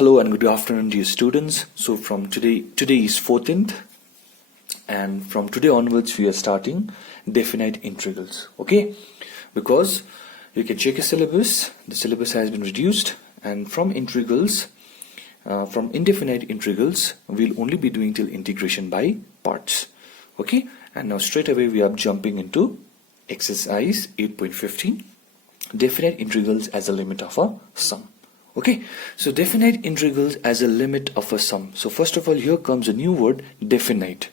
Hello and good afternoon, dear students. So from today is 14th, and from today onwards we are starting definite integrals. Okay, because you can check your syllabus. The syllabus has been reduced, and from integrals, from indefinite integrals, we'll only be doing till integration by parts. Okay, and now straight away we are jumping into exercise 8.15, definite integrals as a limit of a sum. Okay, so definite integrals as a limit of a sum. So first of all, here comes a new word, definite.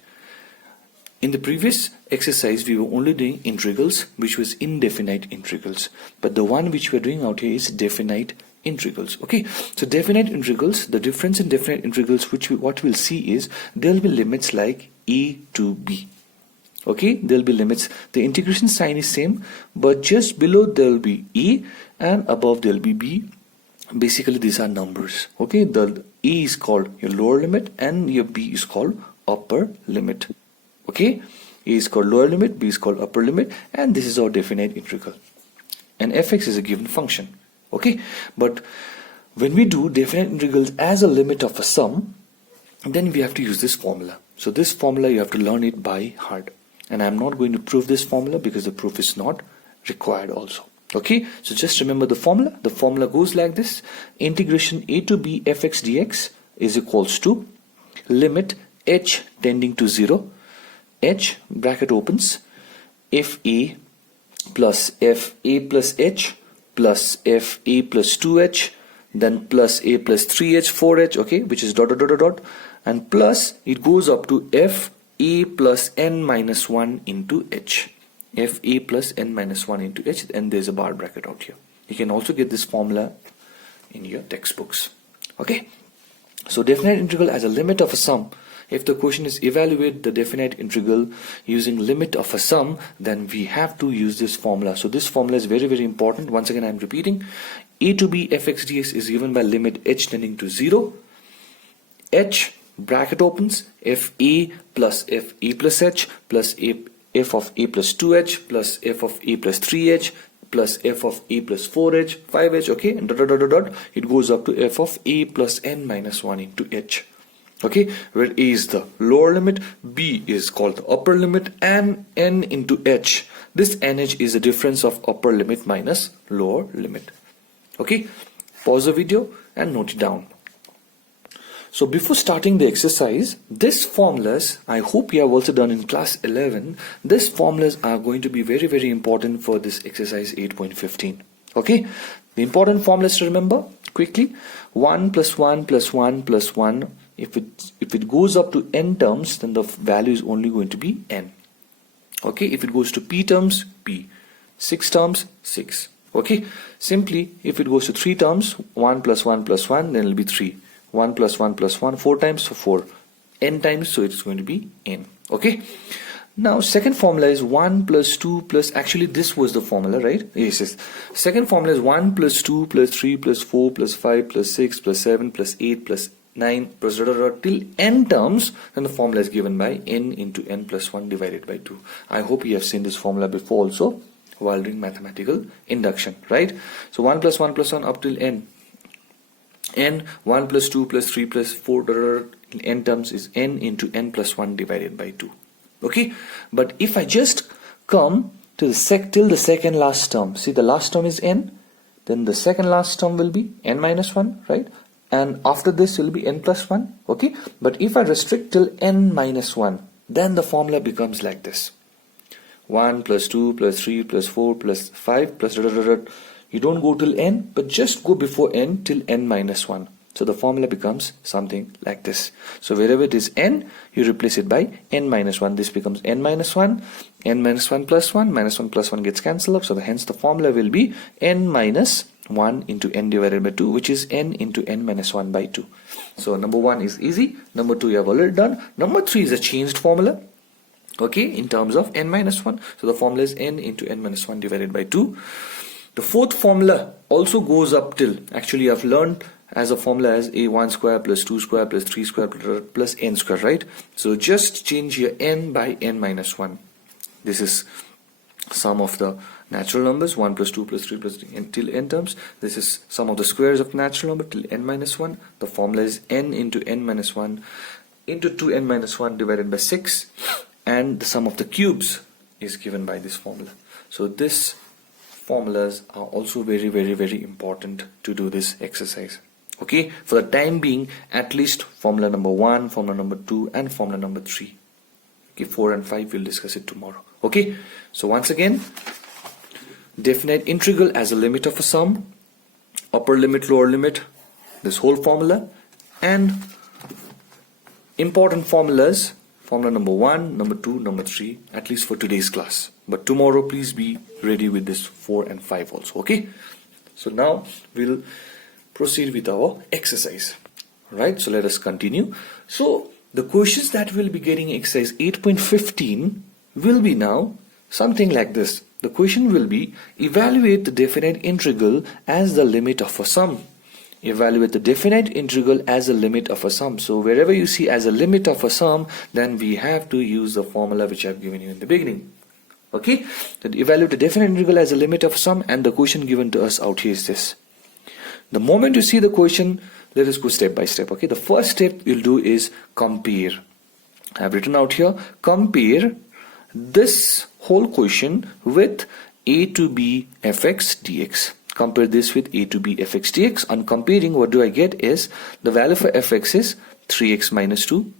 In the previous exercise, we were only doing integrals, which was indefinite integrals. But the one which we're doing out here is definite integrals. Okay, so definite integrals, the difference in definite integrals, what we'll see is there'll be limits like a to b. Okay, there'll be limits. The integration sign is same, but just below there'll be a and above there'll be b. Basically these are numbers. Okay, the a is called your lower limit and your b is called upper limit. Okay, a is called lower limit, b is called upper limit, and this is our definite integral, and fx is a given function. Okay, but when we do definite integrals as a limit of a sum, then we have to use this formula. So this formula you have to learn it by heart, and I'm not going to prove this formula because the proof is not required also. Okay, so just remember the formula. The formula goes like this: integration a to b fx dx is equals to limit h tending to 0, h bracket opens, fa plus fa plus h plus fa plus 2h, then plus a plus 3h 4h, okay, which is dot dot dot dot dot, and plus it goes up to f a plus n minus 1 into h. Fa plus n minus 1 into h, and there's a bar bracket out here. You can also get this formula in your textbooks. Okay, so definite integral as a limit of a sum. If the question is evaluate the definite integral using limit of a sum, then we have to use this formula. So this formula is very, very important. Once again, I'm repeating: a to b fx dx is given by limit h tending to 0, h bracket opens, fa plus h plus f of a plus 2h plus f of a plus 3h plus f of a plus 4h 5h, okay, and dot dot dot dot dot, it goes up to f of a plus n minus 1 into h. Okay, where a is the lower limit, b is called the upper limit, and n into h, this nh is the difference of upper limit minus lower limit. Okay, pause the video and note it down. So before starting the exercise, these formulas, I hope you have also done in class 11, these formulas are going to be very, very important for this exercise 8.15. Okay, the important formulas to remember quickly: 1 plus 1 plus 1 plus 1. If it goes up to n terms, then the value is only going to be n. Okay, if it goes to p terms, p. 6 terms, 6. Okay, simply if it goes to 3 terms, 1 plus 1 plus 1, then it will be 3. 1 plus 1 plus 1, 4 times, so 4. N times, so it's going to be n. Okay, now second formula is 1 plus 2 plus, actually this was the formula, right? Yes. Second formula is 1 plus 2 plus 3 plus 4 plus 5 plus 6 plus 7 plus 8 plus 9 plus dot dot dot till n terms, and the formula is given by n into n plus 1 divided by 2. I hope you have seen this formula before also while doing mathematical induction, right? So 1 plus 1 plus 1 up till n. N 1 plus 2 plus 3 plus 4 in n terms is n into n plus 1 divided by 2. Okay, but if I just come to the till the second last term, see the last term is n, then the second last term will be n minus 1, right? And after this will be n plus 1. Okay, but if I restrict till n minus 1, then the formula becomes like this: 1 plus 2 plus 3 plus 4 plus 5 plus dot dot dot. You don't go till n, but just go before n till n minus 1. So the formula becomes something like this. So wherever it is n, you replace it by n minus 1. This becomes n minus 1, n minus 1 plus 1, minus 1 plus 1 gets cancelled up. So hence the formula will be n minus 1 into n divided by 2, which is n into n minus 1 by 2. So number 1 is easy. Number 2 you have already done. Number 3 is a changed formula. Okay, in terms of n minus 1. So the formula is n into n minus 1 divided by 2. The fourth formula also goes up till, actually I've learned as a formula as a1 square plus 2 square plus 3 square plus n square, right? So just change your n by n minus 1. This is some of the natural numbers, 1 plus 2 plus 3 plus 3 until n terms. This is sum of the squares of natural number till n minus 1. The formula is n into n minus 1 into 2n minus 1 divided by 6, and the sum of the cubes is given by this formula. So this formulas are also very, very, very important to do this exercise. Okay, for the time being, at least formula number 1, formula number 2 and formula number 3. Okay, 4 and 5 we'll discuss it tomorrow. Okay, so once again, definite integral as a limit of a sum, upper limit, lower limit, this whole formula, and important formulas, formula number 1, number 2, number 3, at least for today's class. But tomorrow please be ready with this 4 and 5 also. Okay, so now we'll proceed with our exercise. Right, so let us continue. So the questions that we'll be getting exercise 8.15 will be now something like this. The question will be, evaluate the definite integral as the limit of a sum. Evaluate the definite integral as a limit of a sum. So wherever you see as a limit of a sum, then we have to use the formula which I've given you in the beginning. Okay, then evaluate the definite integral as a limit of a sum, and the question given to us out here is this. The moment you see the question, let us go step by step. Okay, the first step you'll do is compare. I have written out here, compare this whole question with a to b fx dx. Compare this with a to b fx dx. On comparing, what do I get is the value for fx is 3x minus 2,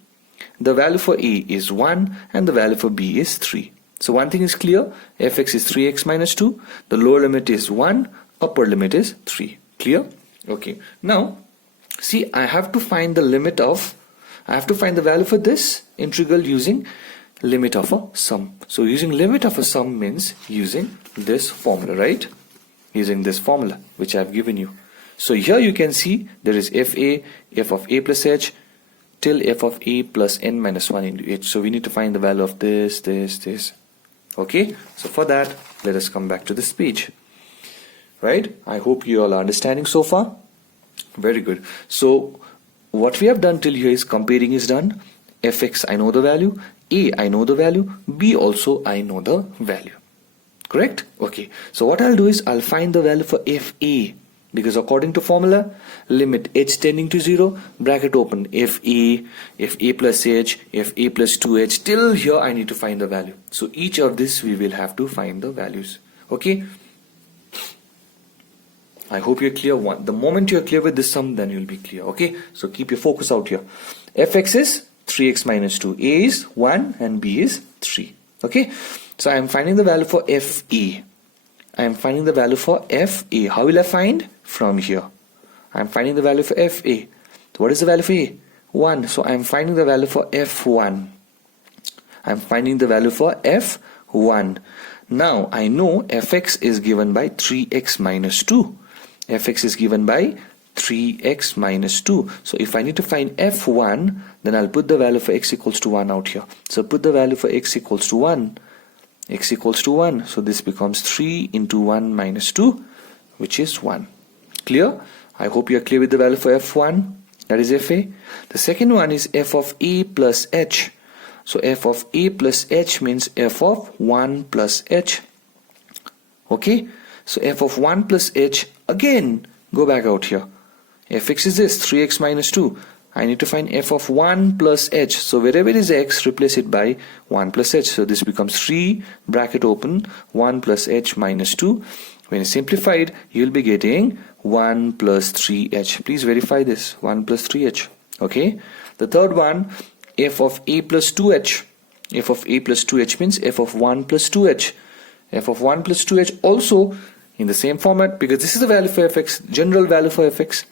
the value for a is 1, and the value for b is 3. So one thing is clear, fx is 3x minus 2, the lower limit is 1, upper limit is 3. Clear? Okay, now see, I have to find the value for this integral using limit of a sum. So using limit of a sum means using this formula, right? Using this formula which I have given you. So here you can see there is fa, f of a plus h till f of a plus n minus 1 into h. So we need to find the value of this. Okay, so for that, let us come back to this page. Right, I hope you all are understanding so far. Very good. So what we have done till here is comparing is done. Fx I know the value, a I know the value, b also I know the value. Correct? Okay, so what I'll do is I'll find the value for fa, because according to formula, limit h tending to 0, bracket open, fa plus h, fa plus 2h, till here I need to find the value. So each of this we will have to find the values. Okay, I hope you're clear. The moment you're clear with this sum, then you'll be clear. Okay, so keep your focus out here. Fx is 3x minus 2, a is 1 and b is 3. Okay, so I'm finding the value for fa. I'm finding the value for fa. How will I find? From here. I'm finding the value for fa. So what is the value for a? 1. So I'm finding the value for f1. I'm finding the value for f1. Now I know fx is given by 3x minus 2. Fx is given by 3x minus 2. So if I need to find f1, then I'll put the value for x equals to 1 out here. So put the value for x equals to 1. X equals to 1. So this becomes 3 into 1 minus 2, which is 1. Clear? I hope you are clear with the value for f1. That is fa. The second one is f of a plus h. So f of a plus h means f of 1 plus h. Okay? So f of 1 plus h, again, go back out here. Fx is this, 3x minus 2. I need to find f of 1 plus h. So wherever it is x, replace it by 1 plus h. So this becomes 3, bracket open, 1 plus h minus 2. When it's simplified, you'll be getting 1 plus 3h. Please verify this, 1 plus 3h. Okay. The third one, f of a plus 2h. f of a plus 2h means f of 1 plus 2h. f of 1 plus 2h also in the same format, because this is the value for fx, general value for fx.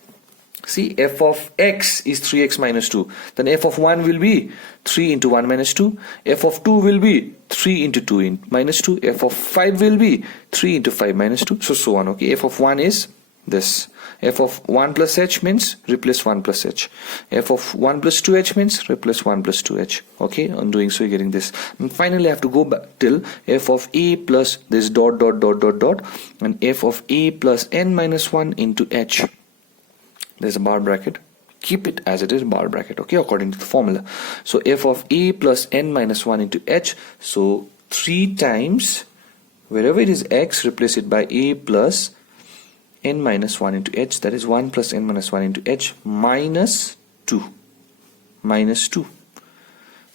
See, f of x is 3x minus 2. Then f of 1 will be 3 into 1 minus 2. f of 2 will be 3 into 2 minus 2. f of 5 will be 3 into 5 minus 2. So on. Okay, f of 1 is this. f of 1 plus h means replace 1 plus h. f of 1 plus 2h means replace 1 plus 2h. Okay, on doing so you're getting this. And finally I have to go back till f of a plus this dot and f of a plus n minus 1 into h. There's a bar bracket. Keep it as it is, bar bracket. Okay, according to the formula. So f of a plus n minus 1 into h. So 3 times wherever it is x, replace it by a plus n minus 1 into h, that is 1 plus n minus 1 into h minus 2.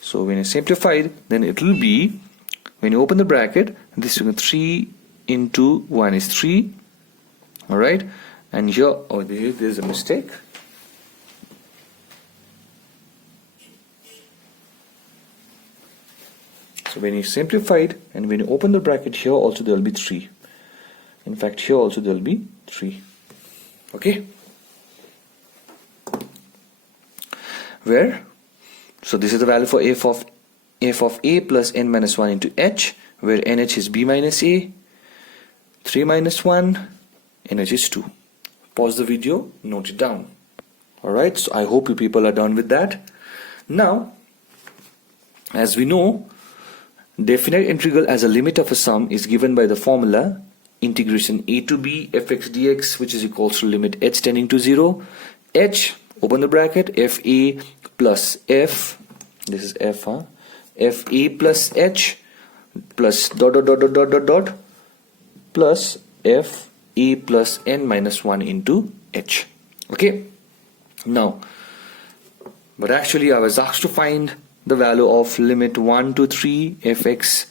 So when you simplify it, then it will be, when you open the bracket, this is 3 into 1 is 3, alright, and here, oh, there's a mistake. So when you simplify it, and when you open the bracket, here also there will be 3. In fact, here also there will be 3. Okay? Where? So this is the value for f of a plus n minus 1 into h, where nh is b minus a, 3 minus 1, nh is 2. Pause the video, note it down. Alright, so I hope you people are done with that. Now, as we know, definite integral as a limit of a sum is given by the formula integration a to b fx dx, which is equals to limit h tending to 0, h, open the bracket, fa plus f, this is f, fa plus h plus dot dot dot dot dot dot dot plus fa plus n minus 1 into h. Okay, now, but actually I was asked to find the value of limit 1 to 3 fx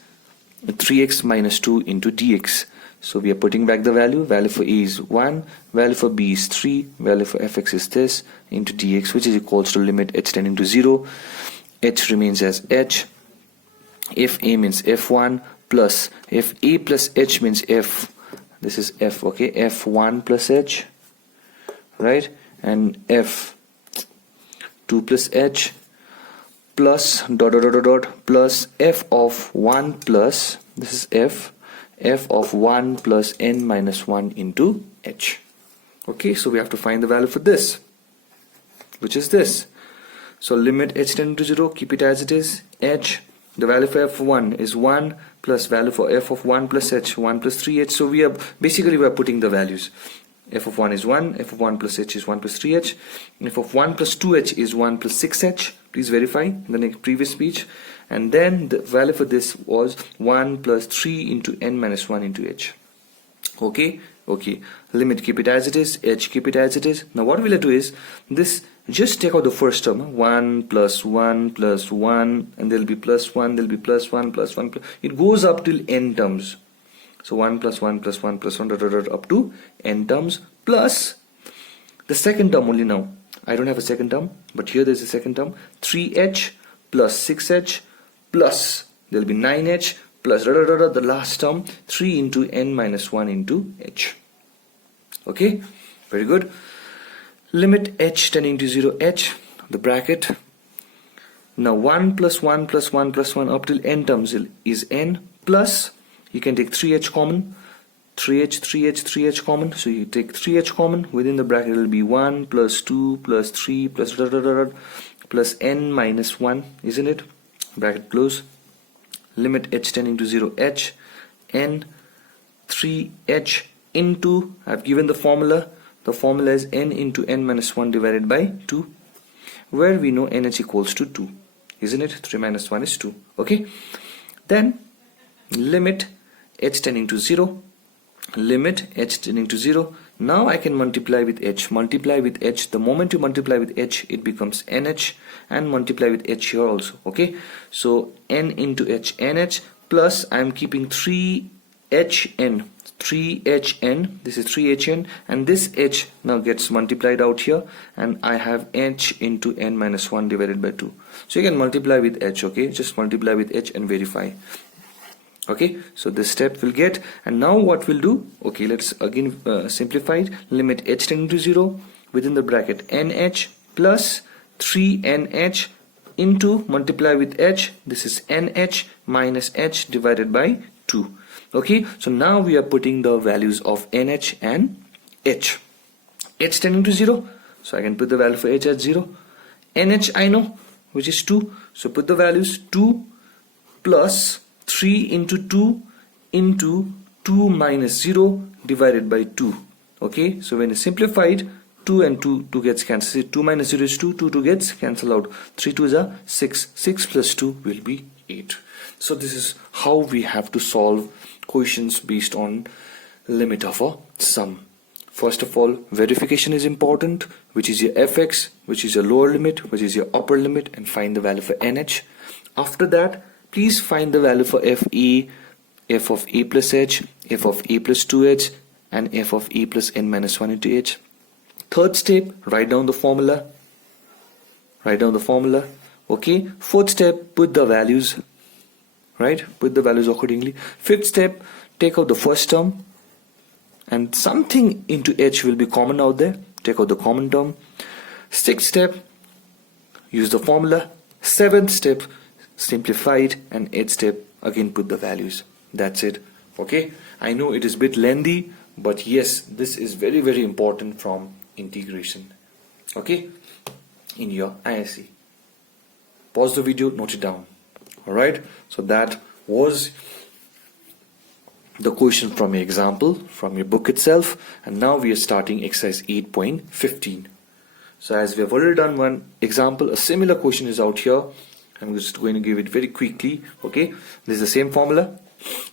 3x minus 2 into dx. So we are putting back the value for a is 1, value for b is 3, value for fx is this, into dx, which is equals to limit h tending to 0, h remains as h, if a means f1 plus, if a plus h means f, this is f, okay, f1 plus h, right, and f2 plus h plus dot dot dot dot dot plus f of 1 plus, this is f of 1 plus n minus 1 into h. Okay, so we have to find the value for this, which is this. So limit h tending to 0, keep it as it is, h, the value for f1 is 1 plus value for f of 1 plus h, 1 plus 3h. So we are basically putting the values. F of 1 is 1, f of 1 plus h is 1 plus 3h, f of 1 plus 2h is 1 plus 6h. Please verify in the next previous speech. And then the value for this was 1 plus 3 into n minus 1 into h. Okay, limit keep it as it is, h keep it as it is. Now what we'll do is this, just take out the first term, 1 plus 1 plus 1, and there'll be plus 1, there'll be plus 1 plus 1 plus, it goes up till n terms. So 1 plus 1 plus 1 plus 1 dot, dot, dot, up to n terms, plus the second term only. Now I don't have a second term, but here there's a second term, 3h plus 6h plus there'll be 9h plus dot, dot, dot, dot, the last term 3 into n minus 1 into h. Okay, very good. Limit h tending to 0, h, the bracket. Now 1 plus 1 plus 1 plus 1 up till n terms is n, plus you can take 3h common, 3h common, so you take 3h common, within the bracket it will be 1 plus 2 plus 3 plus dot, dot, dot, dot, plus n minus 1, isn't it? Bracket close. Limit h tending to 0, h, n, 3h into, I've given the formula is n into n minus 1 divided by 2, where we know nh equals to 2, isn't it? 3 minus 1 is 2. Okay, then limit h tending to 0, limit h tending to 0. Now I can multiply with h. The moment you multiply with h, it becomes nh, and multiply with h here also. Okay, so n into h, nh, plus I'm keeping 3hn, this is 3hn, and this h now gets multiplied out here, and I have h into n minus 1 divided by 2. So you can multiply with h. Okay, just multiply with h and verify. Okay, so this step we'll get. And now what we'll do, okay, let's again simplify it. Limit h tending to 0, within the bracket nh plus 3nh into, multiply with h, this is nh minus h divided by 2. Okay, so now we are putting the values of nh and h. H tending to 0, so I can put the value for h at 0. nh I know, which is 2, so put the values 2 plus 3 into 2 into 2 minus 0 divided by 2. Okay, so when you simplify it, 2 and 2 gets cancelled. 2 minus 0 is 2, 2 gets cancelled out. 3 2 is 6, 6 plus 2 will be 8. So this is how we have to solve questions based on limit of a sum. First of all, verification is important, which is your fx, which is your lower limit, which is your upper limit, and find the value for nh. After that, please find the value for fa, f of a plus h, f of a plus 2h, and f of a plus n minus 1 into h. Third step, write down the formula. Okay. Fourth step, put the values. Put the values accordingly. Fifth step, take out the first term, and something into h will be common out there. Take out the common term. Sixth step, use the formula. Seventh step, simplify it, and eighth step, again put the values. That's it. Okay. I know it is a bit lengthy, but yes, this is very, very important from integration. Okay, in your ISC. Pause the video, note it down. Alright, so that was the question from your example, from your book itself, and now we are starting exercise 8.15. So as we have already done one example, a similar question is out here. I'm just going to give it very quickly. Okay, this is the same formula.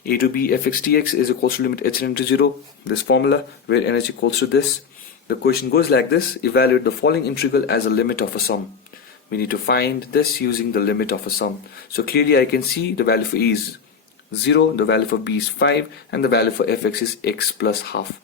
A to b fx dx is equals to limit h tending to 0. This formula where n is equals to this. The question goes like this: evaluate the following integral as a limit of a sum. We need to find this using the limit of a sum. So clearly I can see the value for a is 0, the value for b is 5, and the value for fx is x plus half,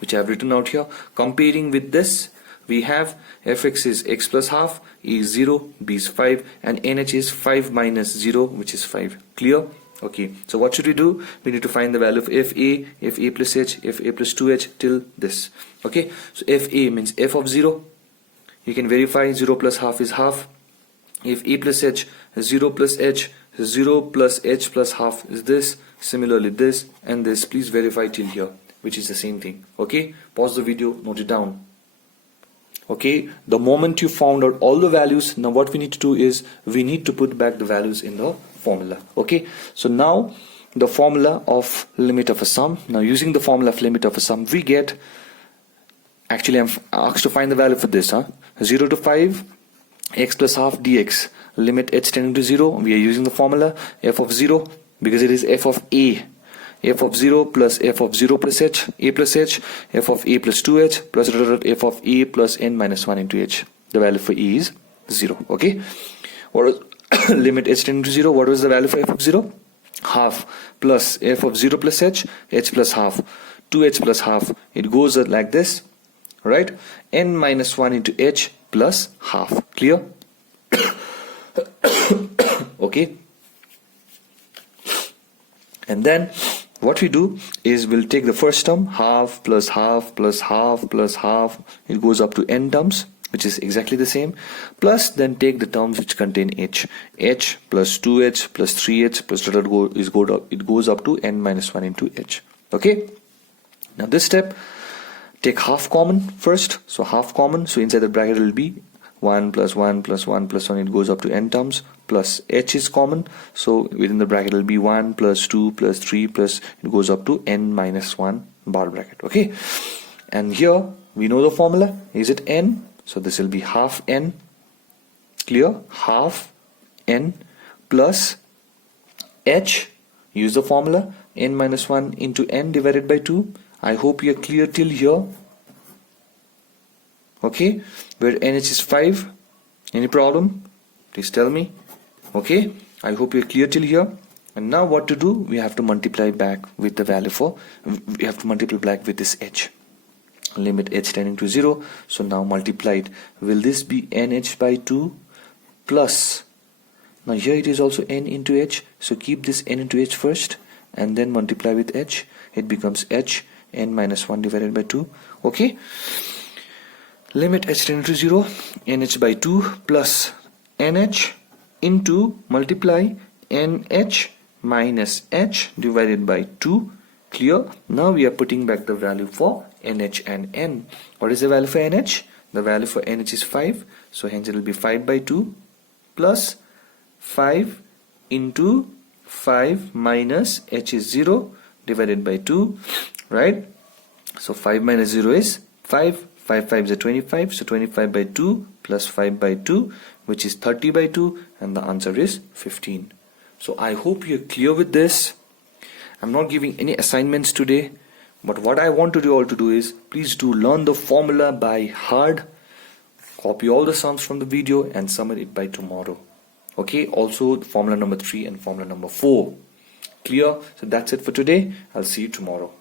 which I have written out here. Comparing with this, we have fx is x plus half, a is 0, b is 5, and nh is 5 minus 0, which is 5. Clear? Okay, so what should we do? We need to find the value of fa plus h, fa plus 2h till this. Okay, so fa means f of 0. You can verify 0 plus half is half. If a plus h, 0 plus h, 0 plus h plus half is this. Similarly this and this. Please verify till here, which is the same thing. Okay, pause the video, note it down. Okay, the moment you found out all the values, now what we need to do is we need to put back the values in the formula. Okay, so now the formula of limit of a sum. Now using the formula of limit of a sum, we get, actually I'm asked to find the value for this. 0 to 5 x plus half dx, limit h tending to 0. We are using the formula f of 0 because it is f of a. F of 0 plus f of 0 plus h, a plus h, f of a plus 2h plus f of a plus n minus 1 into h. The value for e is 0. Okay, what was limit h tending to 0? What was the value for f of 0? Half plus f of 0 plus h plus half, 2h plus half. It goes like this, right? N minus 1 into h plus half. Clear? Okay, and then what we do is we'll take the first term, half plus half plus half plus half. It goes up to n terms, which is exactly the same. Plus then take the terms which contain h. h plus 2h plus 3h plus it goes up to n minus 1 into h. Okay. Now this step, take half common first. So half common. So inside the bracket it will be 1 plus 1 plus 1 plus 1. It goes up to n terms. Plus h is common, so within the bracket it will be 1 plus 2 plus 3 plus it goes up to n minus 1 bar bracket. Okay, and here we know the formula. Is it n? So this will be half n. Clear? Half n plus h. Use the formula n minus 1 into n divided by 2. I hope you are clear till here. Okay, where nh is 5. Any problem? Please tell me. Okay, I hope you're clear till here. And now what to do? We have to multiply back with the value for, we have to multiply back with this h. Limit h tending to 0. So now multiplied. Will this be nh by 2 plus, now here it is also n into h. So keep this n into h first and then multiply with h. It becomes h n minus 1 divided by 2. Okay. Limit h tending to 0, nh by 2 plus nh into multiply nh minus h divided by 2. Clear? Now we are putting back the value for nh and n. What is the value for nh? The value for nh is 5. So hence it will be 5 by 2 plus 5 into 5 minus h is 0 divided by 2. Right? So 5 minus 0 is 5. 5 5 is 25. So 25 by 2 plus 5 by 2, which is 30 by 2, and the answer is 15. So I hope you're clear with this. I'm not giving any assignments today, but what I want you all to do is, please do learn the formula by heart, copy all the sums from the video and sum it by tomorrow. Okay, also formula number 3 and formula number 4. Clear? So that's it for today. I'll see you tomorrow.